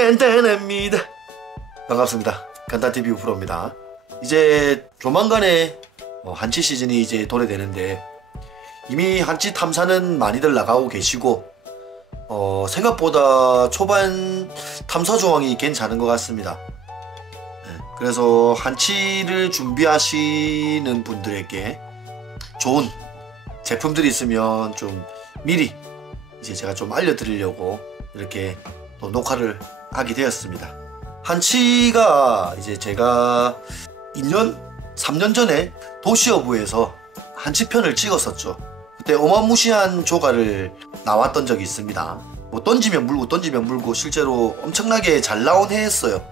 간단합니다. 반갑습니다. 간단TV 프로입니다. 이제 조만간에 한치 시즌이 이제 도래되는데 이미 한치 탐사는 많이들 나가고 계시고 생각보다 초반 탐사 조항이 괜찮은 것 같습니다. 그래서 한치를 준비하시는 분들에게 좋은 제품들이 있으면 좀 미리 이제 제가 좀 알려드리려고 이렇게 또 녹화를 하게 되었습니다. 한치가 이제 제가 2년, 3년 전에 도시어부에서 한치편을 찍었었죠. 그때 어마무시한 조가를 나왔던 적이 있습니다. 뭐 던지면 물고 실제로 엄청나게 잘 나온 해였어요.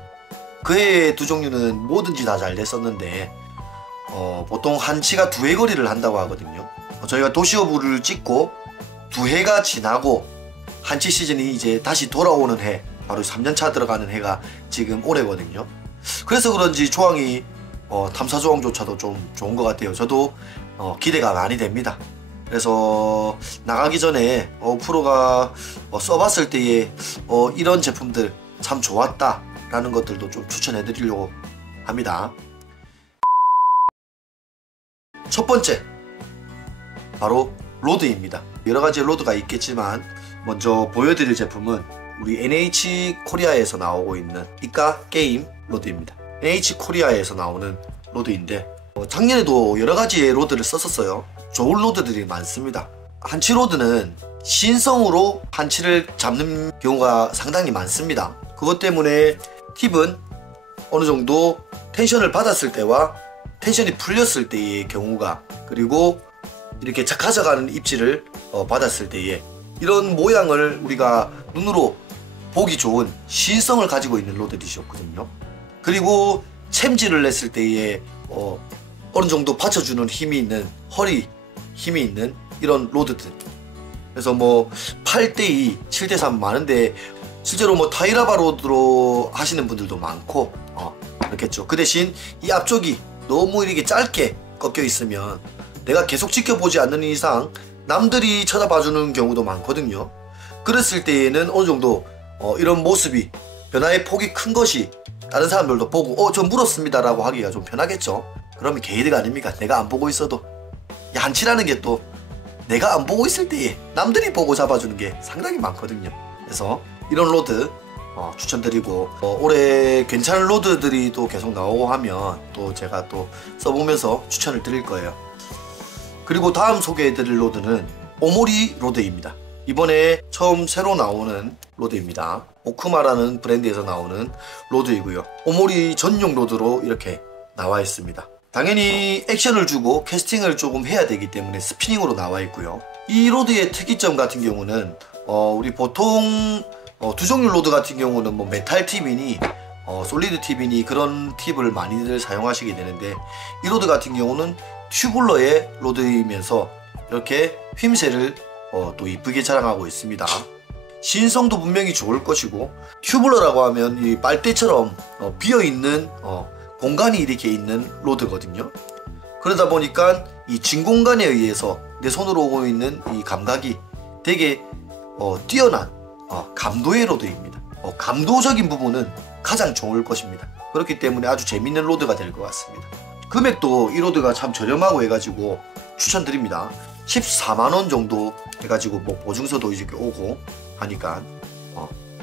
그 해의 두 종류는 뭐든지 다 잘 됐었는데 보통 한치가 2회 거리를 한다고 하거든요. 저희가 도시어부를 찍고 2해가 지나고 한치 시즌이 이제 다시 돌아오는 해, 바로 3년차 들어가는 해가 지금 올해거든요. 그래서 그런지 조항이 탐사 조항조차도 좀 좋은 것 같아요. 저도 기대가 많이 됩니다. 그래서 나가기 전에 프로가 써봤을 때에 이런 제품들 참 좋았다 라는 것들도 좀 추천해 드리려고 합니다. 첫 번째, 바로 로드입니다. 여러가지 로드가 있겠지만 먼저 보여드릴 제품은 우리 NH코리아에서 나오고 있는 이까 게임 로드입니다. NH코리아에서 나오는 로드인데 작년에도 여러가지의 로드를 썼었어요. 좋은 로드들이 많습니다. 한치 로드는 신성으로 한치를 잡는 경우가 상당히 많습니다. 그것 때문에 팁은 어느정도 텐션을 받았을 때와 텐션이 풀렸을 때의 경우가, 그리고 이렇게 가져가는 입질을 받았을 때에 이런 모양을 우리가 눈으로 보기 좋은 신성을 가지고 있는 로드들이셨거든요. 그리고 챔질을 냈을 때에 어느 정도 받쳐주는 힘이 있는, 허리 힘이 있는 이런 로드들. 그래서 뭐 8대2, 7대3 많은데 실제로 뭐 타이라바 로드로 하시는 분들도 많고 그렇겠죠. 그 대신 이 앞쪽이 너무 이렇게 짧게 꺾여 있으면 내가 계속 지켜보지 않는 이상 남들이 쳐다봐주는 경우도 많거든요. 그랬을 때에는 어느 정도 이런 모습이, 변화의 폭이 큰 것이 다른 사람들도 보고 저 물었습니다 라고 하기가 좀 편하겠죠. 그러면 게이드가 아닙니까? 내가 안 보고 있어도. 한치라는 게 또 내가 안 보고 있을 때에 남들이 보고 잡아주는 게 상당히 많거든요. 그래서 이런 로드 추천드리고, 올해 괜찮은 로드들이 또 계속 나오고 하면 또 제가 또 써보면서 추천을 드릴 거예요. 그리고 다음 소개해드릴 로드는 오모리 로드입니다. 이번에 처음 새로 나오는 로드입니다. 오크마라는 브랜드에서 나오는 로드이고요. 오모리 전용 로드로 이렇게 나와 있습니다. 당연히 액션을 주고 캐스팅을 조금 해야 되기 때문에 스피닝으로 나와 있고요. 이 로드의 특이점 같은 경우는 우리 보통 두 종류 로드 같은 경우는 뭐 메탈 팁이니 솔리드 팁이니 그런 팁을 많이들 사용하시게 되는데, 이 로드 같은 경우는 튜블러의 로드이면서 이렇게 휘임새를 또 이쁘게 자랑하고 있습니다. 신성도 분명히 좋을 것이고, 튜블러라고 하면 이 빨대처럼 비어있는 공간이 이렇게 있는 로드거든요. 그러다 보니까 이 진공관에 의해서 내 손으로 오고 있는 이 감각이 되게 뛰어난 감도의 로드입니다. 감도적인 부분은 가장 좋을 것입니다. 그렇기 때문에 아주 재밌는 로드가 될 것 같습니다. 금액도 이 로드가 참 저렴하고 해가지고 추천드립니다. 14만원 정도 해가지고 뭐 보증서도 이렇게 오고 하니까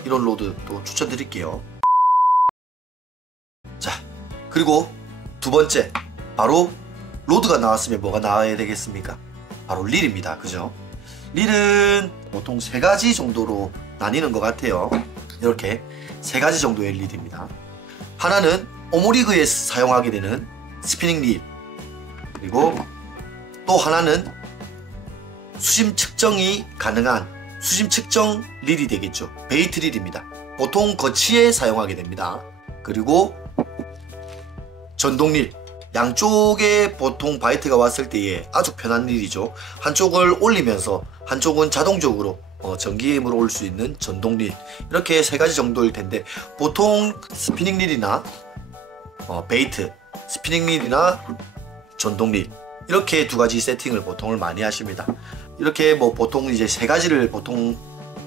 이런 로드 또 추천드릴게요. 자, 그리고 두 번째, 바로 로드가 나왔으면 뭐가 나와야 되겠습니까? 바로 릴입니다. 그죠? 릴은 보통 3가지 정도로 나뉘는 것 같아요. 이렇게 3가지 정도의 릴입니다. 하나는 오모리그에 사용하게 되는 스피닝 릴, 그리고 또 하나는 수심 측정이 가능한 수심 측정 릴이 되겠죠. 베이트 릴입니다. 보통 거치에 사용하게 됩니다. 그리고 전동 릴, 양쪽에 보통 바이트가 왔을 때에 아주 편한 릴이죠. 한쪽을 올리면서 한쪽은 자동적으로 전기힘으로 올 수 있는 전동 릴, 이렇게 3가지 정도일 텐데, 보통 스피닝 릴이나 베이트, 스피닝 릴이나 전동 릴, 이렇게 2가지 세팅을 보통을 많이 하십니다. 이렇게 뭐 보통 이제 3가지를 보통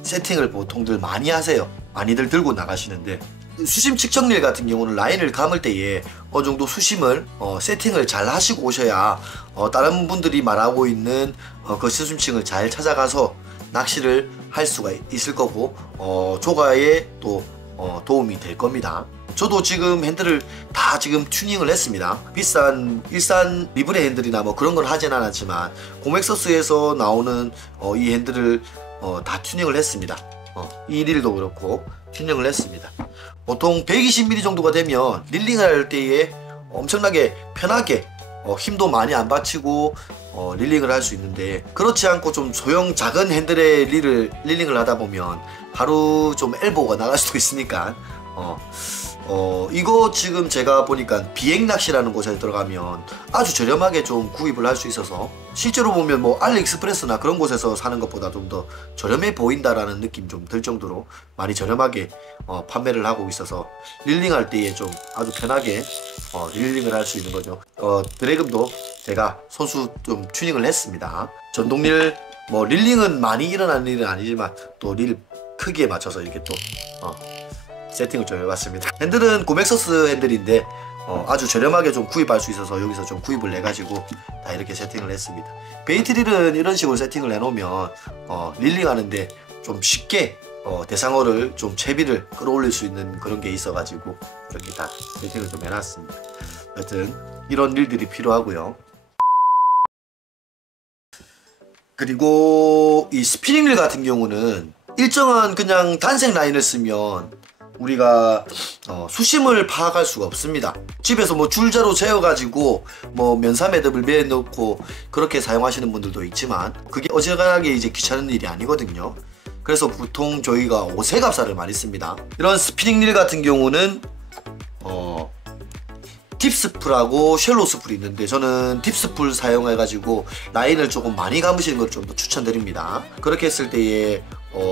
세팅을 보통들 많이 하세요. 많이들 들고 나가시는데, 수심 측정릴 같은 경우는 라인을 감을 때에 어느 정도 수심을 세팅을 잘 하시고 오셔야 다른 분들이 말하고 있는 그 수심층을 잘 찾아가서 낚시를 할 수가 있을 거고 조가에 또 도움이 될 겁니다. 저도 지금 핸들을 다 지금 튜닝을 했습니다. 비싼 일산 리브레 핸들이나 뭐 그런 건 하진 않았지만 고맥서스에서 나오는 이 핸들을 다 튜닝을 했습니다. 이 릴도 그렇고 튜닝을 했습니다. 보통 120mm 정도가 되면 릴링을 할 때에 엄청나게 편하게 힘도 많이 안 받치고 릴링을 할 수 있는데, 그렇지 않고 좀 소형 작은 핸들의 릴링을 하다 보면 바로 좀 엘보가 나갈 수도 있으니까 이거 지금 제가 보니까 비행낚시라는 곳에 들어가면 아주 저렴하게 좀 구입을 할 수 있어서, 실제로 보면 뭐 알리익스프레스나 그런 곳에서 사는 것보다 좀 더 저렴해 보인다라는 느낌 좀 들 정도로 많이 저렴하게 판매를 하고 있어서 릴링할 때에 좀 아주 편하게 릴링을 할 수 있는 거죠. 드래금도 제가 손수 좀 튜닝을 했습니다. 전동릴 뭐 릴링은 많이 일어나는 일은 아니지만 또 릴 크기에 맞춰서 이렇게 또 세팅을 좀 해봤습니다. 핸들은 고맥서스 핸들인데 아주 저렴하게 좀 구입할 수 있어서 여기서 좀 구입을 해가지고 다 이렇게 세팅을 했습니다. 베이트 릴은 이런 식으로 세팅을 해놓으면 릴링하는데 좀 쉽게 대상어를 좀 채비를 끌어올릴 수 있는 그런 게 있어가지고 이렇게 다 세팅을 좀 해놨습니다. 여튼 이런 릴들이 필요하고요. 그리고 이 스피닝 릴 같은 경우는 일정한 그냥 단색 라인을 쓰면 우리가 수심을 파악할 수가 없습니다. 집에서 뭐 줄자로 재어가지고 뭐 면사 매듭을 매놓고 그렇게 사용하시는 분들도 있지만 그게 어지간하게 이제 귀찮은 일이 아니거든요. 그래서 보통 저희가 오색압사를 많이 씁니다. 이런 스피닝 릴 같은 경우는 딥스풀하고 쉘로 스풀이 있는데, 저는 딥스풀 사용해가지고 라인을 조금 많이 감으시는 걸 좀 더 추천드립니다. 그렇게 했을 때에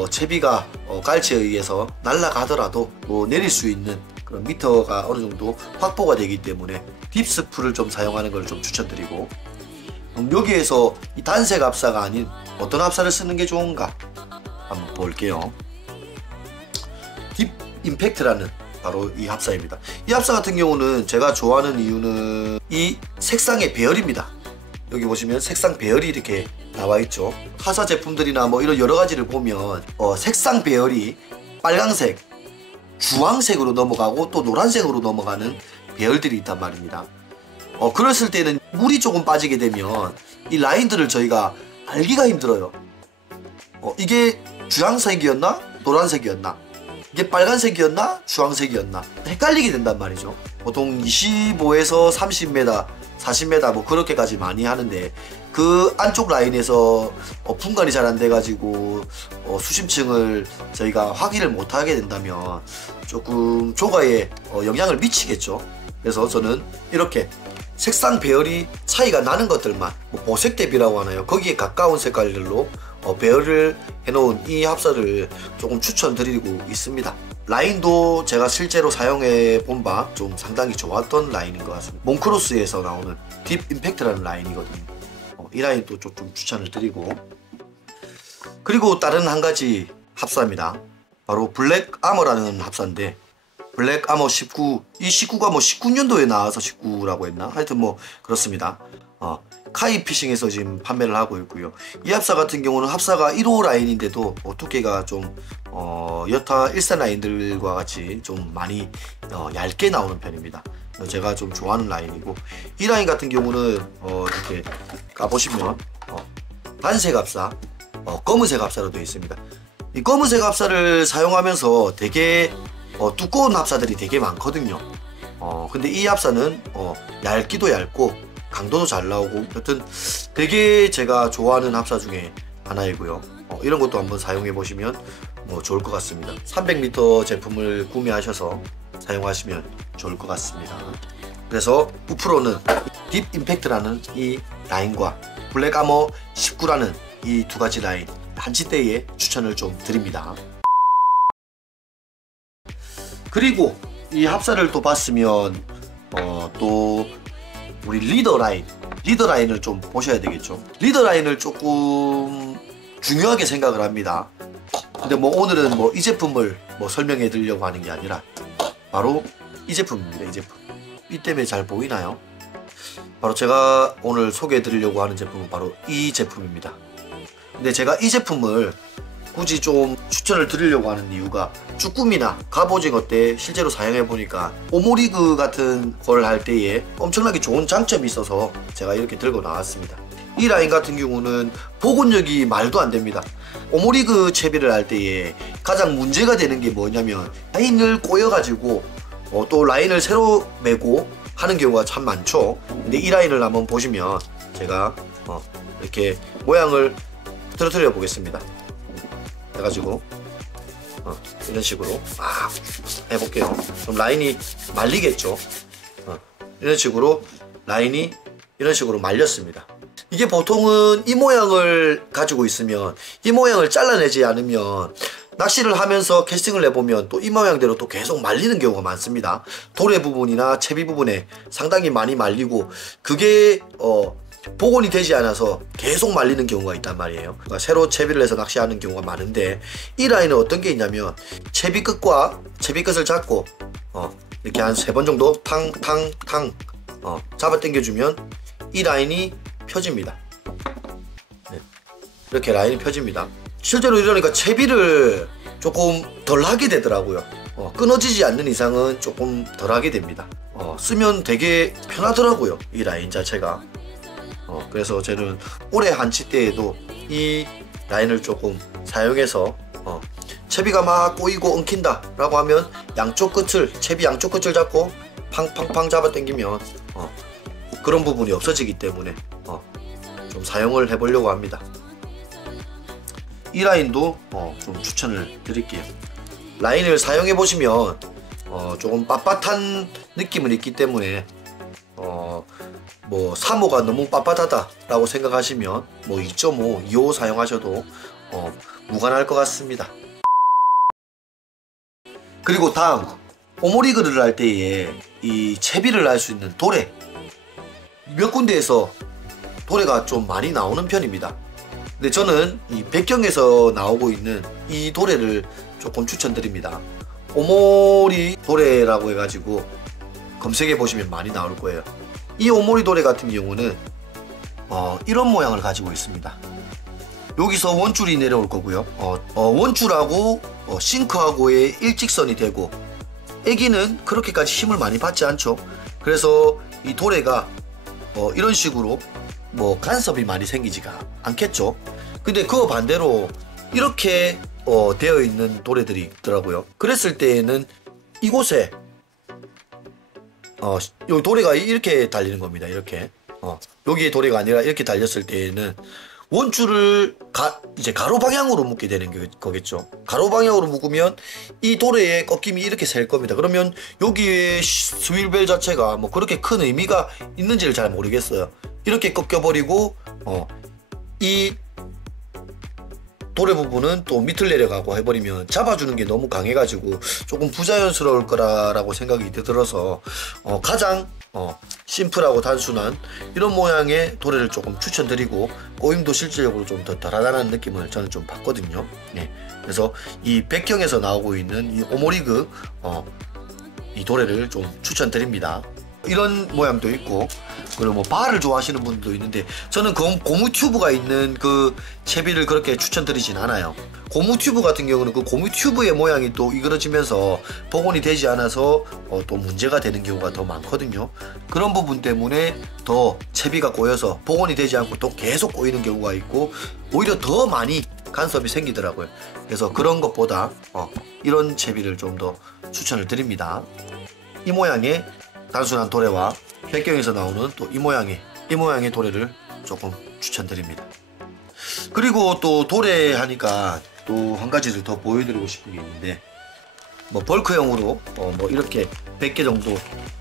채비가 깔치에 의해서 날아가더라도 내릴 수 있는 그런 미터가 어느 정도 확보가 되기 때문에 딥스풀을 좀 사용하는 걸 좀 추천드리고, 여기에서 이 단색 합사가 아닌 어떤 합사를 쓰는 게 좋은가 한번 볼게요. 딥 임팩트라는 바로 이 합사입니다. 이 합사 같은 경우는 제가 좋아하는 이유는 이 색상의 배열입니다. 여기 보시면 색상 배열이 이렇게 나와 있죠. 타사 제품들이나 뭐 이런 여러 가지를 보면 색상 배열이 빨강색, 주황색으로 넘어가고 또 노란색으로 넘어가는 배열들이 있단 말입니다. 그랬을 때는 물이 조금 빠지게 되면 이 라인들을 저희가 알기가 힘들어요. 이게 주황색이었나 노란색이었나, 이게 빨간색이었나 주황색이었나 헷갈리게 된단 말이죠. 보통 25에서 30m 40m 뭐 그렇게까지 많이 하는데 그 안쪽 라인에서 분간이 잘 안 돼가지고 수심층을 저희가 확인을 못하게 된다면 조금 조가에 영향을 미치겠죠. 그래서 저는 이렇게 색상 배열이 차이가 나는 것들만, 뭐 보색 대비라고 하나요? 거기에 가까운 색깔들로 배열을 해놓은 이 합사를 조금 추천드리고 있습니다. 라인도 제가 실제로 사용해 본 바 좀 상당히 좋았던 라인인 것 같습니다. 몽크로스에서 나오는 딥 임팩트라는 라인이거든요. 이 라인도 좀 추천을 드리고, 그리고 다른 한 가지 합사입니다. 바로 블랙 아머라는 합사인데, 블랙 아머 19, 이 19가 뭐 19년도에 나와서 19라고 했나? 하여튼 뭐 그렇습니다. 카이 피싱에서 지금 판매를 하고 있고요. 이 합사 같은 경우는 합사가 1호 라인인데도 두께가 좀 여타 일산 라인들과 같이 좀 많이 얇게 나오는 편입니다. 제가 좀 좋아하는 라인이고, 이 라인 같은 경우는 이렇게 까보시면 단색 합사, 검은색 합사로 되어 있습니다. 이 검은색 합사를 사용하면서 되게 두꺼운 합사들이 되게 많거든요. 근데 이 합사는 얇기도 얇고 강도도 잘 나오고, 여튼 되게 제가 좋아하는 합사 중에 하나이고요. 이런 것도 한번 사용해 보시면 좋을 것 같습니다. 300m 제품을 구매하셔서 사용하시면 좋을 것 같습니다. 그래서 우프로는 딥 임팩트라는 이 라인과 블랙 아머 19라는 이 두 가지 라인 한치대에 추천을 좀 드립니다. 그리고 이 합사를 또 봤으면 또 우리 리더 라인을 좀 보셔야 되겠죠. 리더 라인을 조금 중요하게 생각을 합니다. 근데 뭐 오늘은 뭐 이 제품을 뭐 설명해 드리려고 하는 게 아니라 바로 이 제품입니다. 이 제품. 이 때문에 잘 보이나요? 바로 제가 오늘 소개해 드리려고 하는 제품은 바로 이 제품입니다. 근데 제가 이 제품을 굳이 좀 추천을 드리려고 하는 이유가 쭈꾸미나 갑오징어 때 실제로 사용해 보니까 오모리그 같은 걸 할 때에 엄청나게 좋은 장점이 있어서 제가 이렇게 들고 나왔습니다. 이 라인 같은 경우는 복원력이 말도 안 됩니다. 오모리그 채비를 할 때에 가장 문제가 되는 게 뭐냐면 라인을 꼬여가지고 또 라인을 새로 매고 하는 경우가 참 많죠. 근데 이 라인을 한번 보시면 제가 이렇게 모양을 틀어뜨려 보겠습니다. 해가지고 이런 식으로 해볼게요. 그럼 라인이 말리겠죠. 이런 식으로 라인이 이런 식으로 말렸습니다. 이게 보통은 이 모양을 가지고 있으면 이 모양을 잘라내지 않으면 낚시를 하면서 캐스팅을 해보면 또 이 모양대로 또 계속 말리는 경우가 많습니다. 도래 부분이나 채비 부분에 상당히 많이 말리고 그게 복원이 되지 않아서 계속 말리는 경우가 있단 말이에요. 그러니까 새로 채비를 해서 낚시하는 경우가 많은데 이 라인은 어떤 게 있냐면 채비 끝과 채비 끝을 잡고 이렇게 한 3번 정도 탕탕탕 잡아 당겨주면 이 라인이 펴집니다. 네. 이렇게 라인이 펴집니다. 실제로 이러니까 채비를 조금 덜 하게 되더라고요. 끊어지지 않는 이상은 조금 덜 하게 됩니다. 쓰면 되게 편하더라고요. 이 라인 자체가. 그래서 저는 올해 한치 때에도 이 라인을 조금 사용해서 채비가 막 꼬이고 엉킨다 라고 하면 양쪽 끝을 채비 양쪽 끝을 잡고 팡팡팡 잡아 당기면 그런 부분이 없어지기 때문에 좀 사용을 해보려고 합니다. 이 라인도 좀 추천을 드릴게요. 라인을 사용해 보시면 조금 빳빳한 느낌은 있기 때문에 뭐 3호가 너무 빳빳하다 라고 생각하시면 뭐 2.5, 2호 사용하셔도 무관할 것 같습니다. 그리고 다음 오모리그를 할 때에 이 채비를 할 수 있는 도래, 몇 군데에서 도래가 좀 많이 나오는 편입니다. 근데 저는 이 백경에서 나오고 있는 이 도래를 조금 추천드립니다. 오모리 도래라고 해가지고 검색해 보시면 많이 나올 거예요. 이 오모리 도래 같은 경우는 이런 모양을 가지고 있습니다. 여기서 원줄이 내려올 거고요. 원줄하고 싱크하고의 일직선이 되고 애기는 그렇게까지 힘을 많이 받지 않죠. 그래서 이 도래가 이런 식으로 뭐 간섭이 많이 생기지가 않겠죠. 근데 그 반대로 이렇게 되어 있는 도래들이 있더라고요. 그랬을 때에는 이곳에 요 도래가 이렇게 달리는 겁니다. 이렇게 여기에 도래가 아니라 이렇게 달렸을 때에는 원줄을 이제 가로 방향으로 묶게 되는 거겠죠. 가로 방향으로 묶으면 이 도래의 꺾임이 이렇게 셀 겁니다. 그러면 여기에 스윌벨 자체가 뭐 그렇게 큰 의미가 있는지를 잘 모르겠어요. 이렇게 꺾여버리고 이 도래 부분은 또 밑을 내려가고 해버리면 잡아주는 게 너무 강해가지고 조금 부자연스러울 거라고 생각이 들어서 가장 심플하고 단순한 이런 모양의 도래를 조금 추천드리고 꼬임도 실질적으로 좀 더 덜하다는 느낌을 저는 좀 받거든요. 네. 그래서 이 백경에서 나오고 있는 이 오모리그 이 도래를 좀 추천드립니다. 이런 모양도 있고 그리고 뭐 바를 좋아하시는 분도 있는데 저는 고무 튜브가 있는 그 채비를 그렇게 추천드리진 않아요. 고무 튜브 같은 경우는 그 고무 튜브의 모양이 또 이그러지면서 복원이 되지 않아서 또 문제가 되는 경우가 더 많거든요. 그런 부분 때문에 더 채비가 꼬여서 복원이 되지 않고 또 계속 꼬이는 경우가 있고 오히려 더 많이 간섭이 생기더라고요. 그래서 그런 것보다 이런 채비를 좀 더 추천을 드립니다. 이 모양의 단순한 도래와 백경에서 나오는 또 이 모양의 도래를 조금 추천드립니다. 그리고 또 도래 하니까 또 한 가지를 더 보여드리고 싶은 게 있는데 뭐 벌크형으로 뭐 이렇게 100개 정도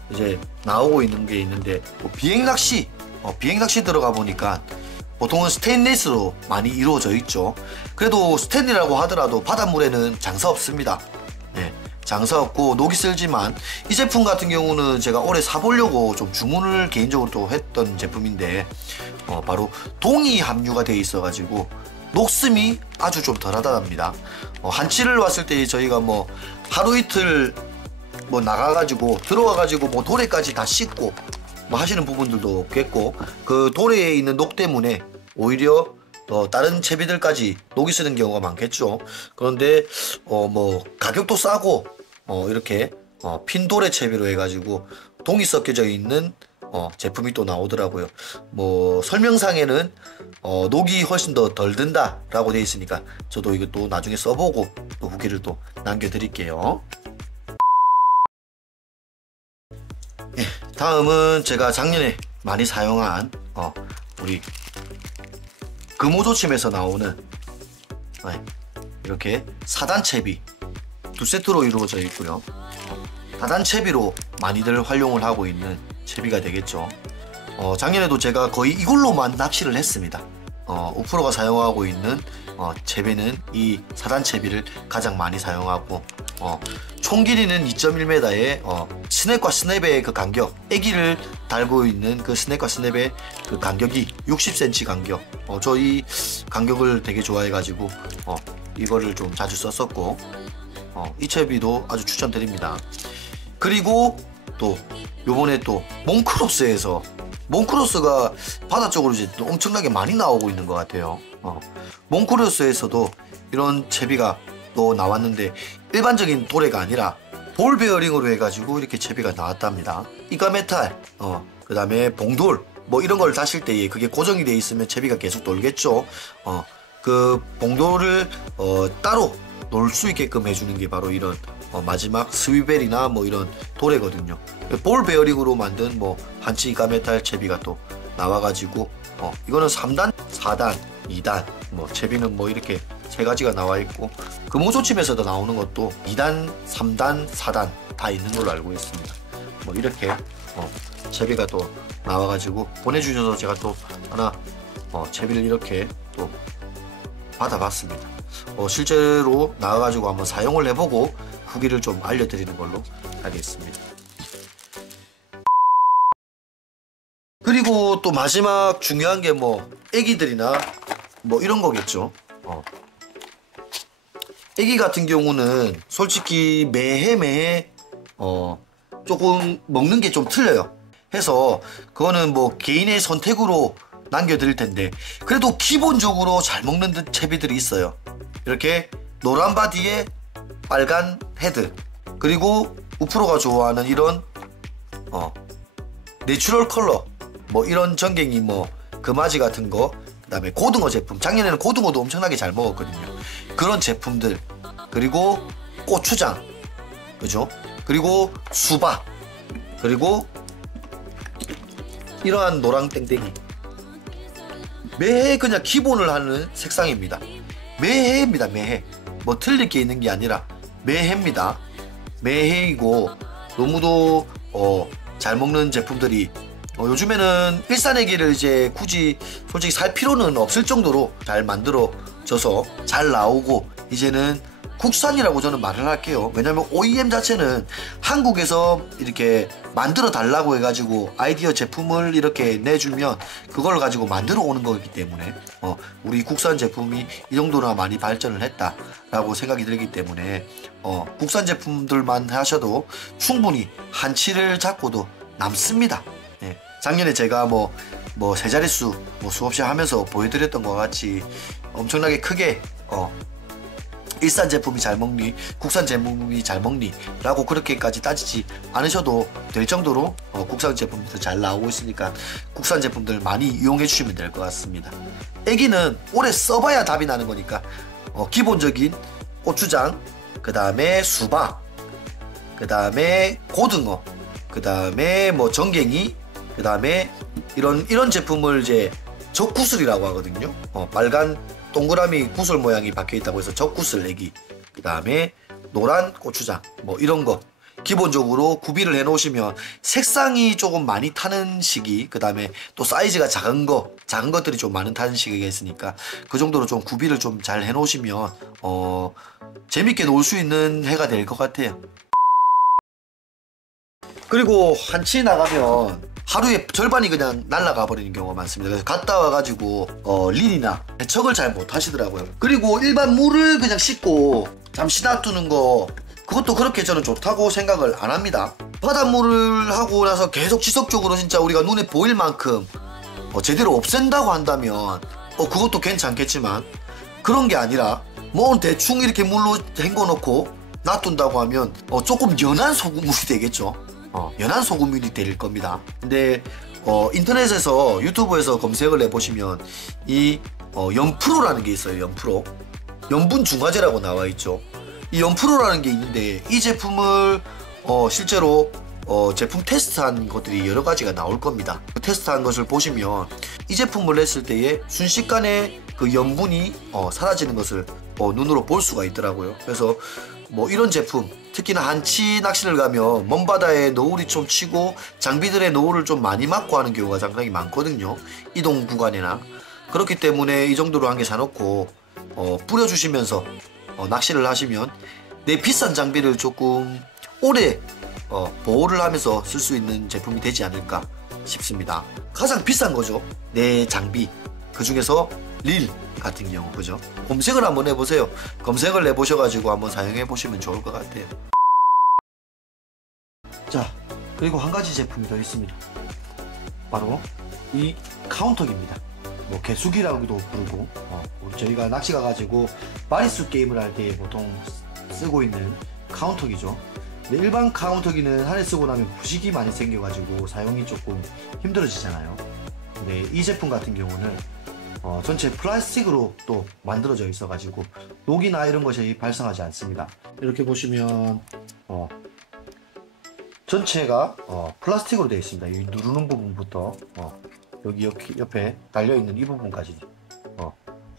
이제 나오고 있는 게 있는데 뭐 비행낚시 들어가 보니까 보통은 스테인리스로 많이 이루어져 있죠. 그래도 스테인이라고 하더라도 바닷물에는 장사 없습니다. 네. 장사 없고 녹이 슬지만 이 제품 같은 경우는 제가 올해 사보려고 좀 주문을 개인적으로 또 했던 제품인데 바로 동이 함유가 되어 있어 가지고 녹습이 아주 좀 덜하답니다. 한치를 왔을 때 저희가 뭐 하루 이틀 뭐 나가가지고 들어와가지고 뭐 도래까지 다 씻고 뭐 하시는 부분들도 없겠고, 그 도래에 있는 녹 때문에 오히려 다른 채비들까지 녹이 쓰는 경우가 많겠죠. 그런데 뭐 가격도 싸고 이렇게 핀 도래 채비로 해가지고 동이 섞여져 있는 제품이 또 나오더라고요. 뭐 설명상에는 녹이 훨씬 더 덜 든다 라고 되어 있으니까 저도 이거 또 나중에 써보고 또 후기를 또 남겨드릴게요. 예, 다음은 제가 작년에 많이 사용한 우리 금호조침에서 나오는 이렇게 4단 채비 두 세트로 이루어져 있고요. 4단 채비로 많이들 활용을 하고 있는 채비가 되겠죠. 작년에도 제가 거의 이걸로만 낚시를 했습니다. 우프로가 사용하고 있는 채비는 이 4단 채비를 가장 많이 사용하고, 총 길이는 2.1m의 스냅과 스냅의 그 간격, 애기를 달고 있는 그 스냅과 스냅의 그 간격이 60cm 간격. 저 이 간격을 되게 좋아해가지고 이거를 좀 자주 썼었고, 이 채비도 아주 추천드립니다. 그리고 또 요번에 또 몽크로스에서, 몽크로스가 바다 쪽으로 이제 또 엄청나게 많이 나오고 있는 것 같아요. 몽크로스에서도 이런 채비가 또 나왔는데 일반적인 도래가 아니라 볼 베어링으로 해가지고 이렇게 채비가 나왔답니다. 이가메탈, 그 다음에 봉돌 뭐 이런 걸 다실 때 그게 고정이 돼 있으면 채비가 계속 돌겠죠. 그 봉돌을 따로 놀 수 있게끔 해주는 게 바로 이런 마지막 스위벨이나 뭐 이런 도래거든요. 볼 베어링으로 만든 뭐 한치 이가메탈 채비가 또 나와가지고 이거는 3단, 4단, 2단 뭐 채비는 뭐 이렇게 세 가지가 나와 있고, 금호조침에서도 나오는 것도 2단, 3단, 4단 다 있는 걸로 알고 있습니다. 뭐 이렇게 채비가 또 나와가지고 보내주셔서 제가 또 하나 채비를 이렇게 또 받아봤습니다. 실제로 나와가지고 한번 사용을 해보고 후기를 좀 알려드리는 걸로 하겠습니다. 그리고 또 마지막 중요한 게 뭐 애기들이나 뭐 이런 거겠죠. 애기 같은 경우는 솔직히 매해 조금 먹는 게 좀 틀려요. 해서 그거는 뭐 개인의 선택으로 남겨드릴 텐데, 그래도 기본적으로 잘 먹는 채비들이 있어요. 이렇게 노란 바디에 빨간 헤드, 그리고 우프로가 좋아하는 이런 내추럴 컬러 뭐 이런 전갱이 뭐 금아지 같은 거, 그 다음에 고등어 제품, 작년에는 고등어도 엄청나게 잘 먹었거든요. 그런 제품들, 그리고 고추장, 그죠? 그리고 수박, 그리고 이러한 노랑 땡땡이, 매해 그냥 기본을 하는 색상입니다. 매해입니다. 매해. 뭐 틀릴 게 있는 게 아니라 매해입니다. 매해이고 너무도 잘 먹는 제품들이 요즘에는 일산애기를 이제 굳이 솔직히 살 필요는 없을 정도로 잘 만들어져서 잘 나오고, 이제는 국산이라고 저는 말을 할게요. 왜냐면 OEM 자체는 한국에서 이렇게 만들어 달라고 해가지고 아이디어 제품을 이렇게 내주면 그걸 가지고 만들어 오는 거기 때문에 우리 국산 제품이 이 정도나 많이 발전을 했다라고 생각이 들기 때문에 국산 제품들만 하셔도 충분히 한치를 잡고도 남습니다. 네. 작년에 제가 뭐 세 자릿수 뭐 수없이 하면서 보여드렸던 것 같이 엄청나게 크게 일산 제품이 잘 먹니, 국산 제품이 잘 먹니 라고 그렇게까지 따지지 않으셔도 될 정도로 국산 제품들 잘 나오고 있으니까 국산 제품들 많이 이용해 주시면 될 것 같습니다. 애기는 오래 써봐야 답이 나는 거니까 기본적인 고추장, 그 다음에 수박, 그 다음에 고등어, 그 다음에 뭐 전갱이, 그 다음에 이런 제품을 이제 적구슬이라고 하거든요. 빨간 동그라미 구슬 모양이 박혀 있다고 해서 적구슬 내기, 그 다음에 노란 고추장 뭐 이런 거 기본적으로 구비를 해 놓으시면 색상이 조금 많이 타는 시기, 그 다음에 또 사이즈가 작은 것들이 좀 많은 타는 시기가 있으니까 그 정도로 좀 구비를 좀 잘 해 놓으시면 재밌게 놀 수 있는 해가 될 것 같아요. 그리고 한치 나가면 하루에 절반이 그냥 날아가 버리는 경우가 많습니다. 그래서 갔다 와가지고 릴이나 세척을 잘 못하시더라고요. 그리고 일반 물을 그냥 씻고 잠시 놔두는 거, 그것도 그렇게 저는 좋다고 생각을 안 합니다. 바닷물을 하고 나서 계속 지속적으로 진짜 우리가 눈에 보일 만큼 제대로 없앤다고 한다면 그것도 괜찮겠지만, 그런 게 아니라 뭐 대충 이렇게 물로 헹궈 놓고 놔둔다고 하면 조금 연한 소금물이 되겠죠. 연한 소금물이 될 겁니다. 근데 인터넷에서, 유튜브에서 검색을 해보시면 이 연프로라는 게 있어요. 연프로, 염분 중화제라고 나와 있죠. 이 연프로라는 게 있는데, 이 제품을 실제로 제품 테스트한 것들이 여러 가지가 나올 겁니다. 그 테스트한 것을 보시면 이 제품을 냈을 때에 순식간에 그 염분이 사라지는 것을 눈으로 볼 수가 있더라고요. 그래서 뭐 이런 제품, 특히나 한치 낚시를 가면 먼바다에 노을이 좀 치고 장비들의 노을을 좀 많이 맞고 하는 경우가 상당히 많거든요. 이동 구간이나. 그렇기 때문에 이 정도로 한 개 사놓고 뿌려주시면서 낚시를 하시면 내 비싼 장비를 조금 오래 보호를 하면서 쓸 수 있는 제품이 되지 않을까 싶습니다. 가장 비싼 거죠, 내 장비. 그 중에서 릴 같은 경우, 그죠? 검색을 한번 해보세요. 검색을 해보셔가지고 한번 사용해보시면 좋을 것 같아요. 자, 그리고 한 가지 제품이 더 있습니다. 바로 이 카운터기입니다. 뭐 개수기라고도 부르고, 저희가 낚시 가가지고 마리수 게임을 할 때 보통 쓰고 있는 카운터기죠. 근데 일반 카운터기는 한해 쓰고 나면 부식이 많이 생겨가지고 사용이 조금 힘들어지잖아요. 근데 이 제품 같은 경우는 전체 플라스틱으로 또 만들어져 있어가지고 녹이나 이런 것이 발생하지 않습니다. 이렇게 보시면 전체가 플라스틱으로 되어 있습니다. 이 누르는 부분부터 여기 옆에 달려있는 이 부분까지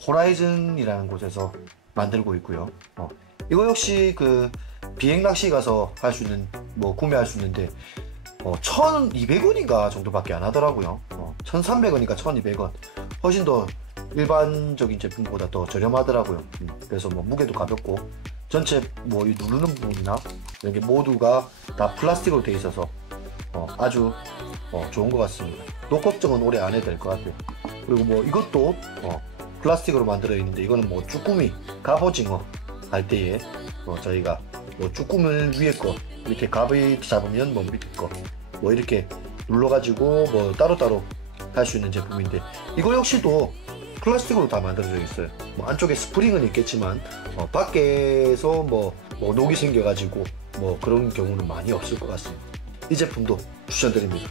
호라이즌이라는 곳에서 만들고 있고요. 이거 역시 그 비행 낚시 가서 할 수 있는, 구매할 수 있는데 1,200원인가 정도밖에 안 하더라고요. 1,300원인가 1,200원. 훨씬 더 일반적인 제품보다 더 저렴하더라고요. 그래서 무게도 가볍고, 전체 이 누르는 부분이나 이게 모두가 다 플라스틱으로 되어 있어서 아주 좋은 것 같습니다. 녹 걱정은 오래 안 해도 될 것 같아요. 그리고 이것도 플라스틱으로 만들어 있는데, 이거는 쭈꾸미, 갑오징어 할 때에 저희가 쭈꾸미 위에 거 이렇게 갑이 잡으면 밑에 거 이렇게 눌러가지고 따로따로 할 수 있는 제품인데, 이거 역시도 플라스틱으로 다 만들어져 있어요. 안쪽에 스프링은 있겠지만 밖에서 녹이 생겨가지고 그런 경우는 많이 없을 것 같습니다. 이 제품도 추천드립니다.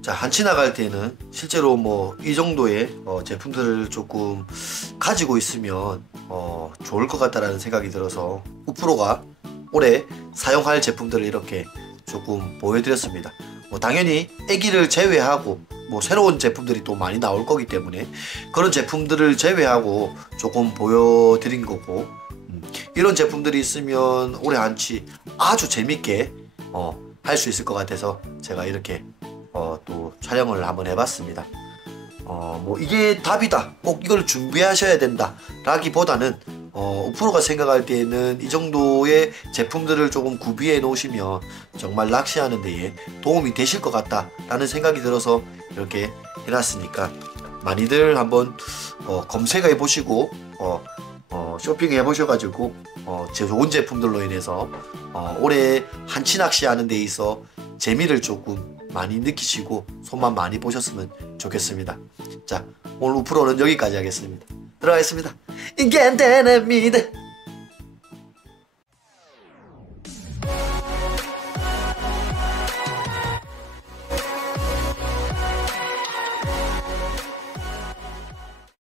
자, 한치 나갈 때는 실제로 이 정도의 제품들을 조금 가지고 있으면 좋을 것 같다라는 생각이 들어서 우프로가 올해 사용할 제품들을 이렇게 조금 보여드렸습니다. 당연히 애기를 제외하고 새로운 제품들이 또 많이 나올 거기 때문에 그런 제품들을 제외하고 조금 보여드린 거고, 이런 제품들이 있으면 올해 한치 아주 재밌게 할 수 있을 것 같아서 제가 이렇게 또 촬영을 한번 해봤습니다. 이게 답이다, 꼭 이걸 준비하셔야 된다 라기보다는 우프로가 생각할 때에는 이 정도의 제품들을 조금 구비해 놓으시면 정말 낚시하는 데에 도움이 되실 것 같다 라는 생각이 들어서 이렇게 해놨으니까 많이들 한번 검색해 보시고 쇼핑해 보셔가지고 좋은 제품들로 인해서 올해 한치 낚시하는 데 있어 재미를 조금 많이 느끼시고 손만 많이 보셨으면 좋겠습니다. 자, 오늘 우프로는 여기까지 하겠습니다. 들어가겠습니다. 이게 안 됩니다.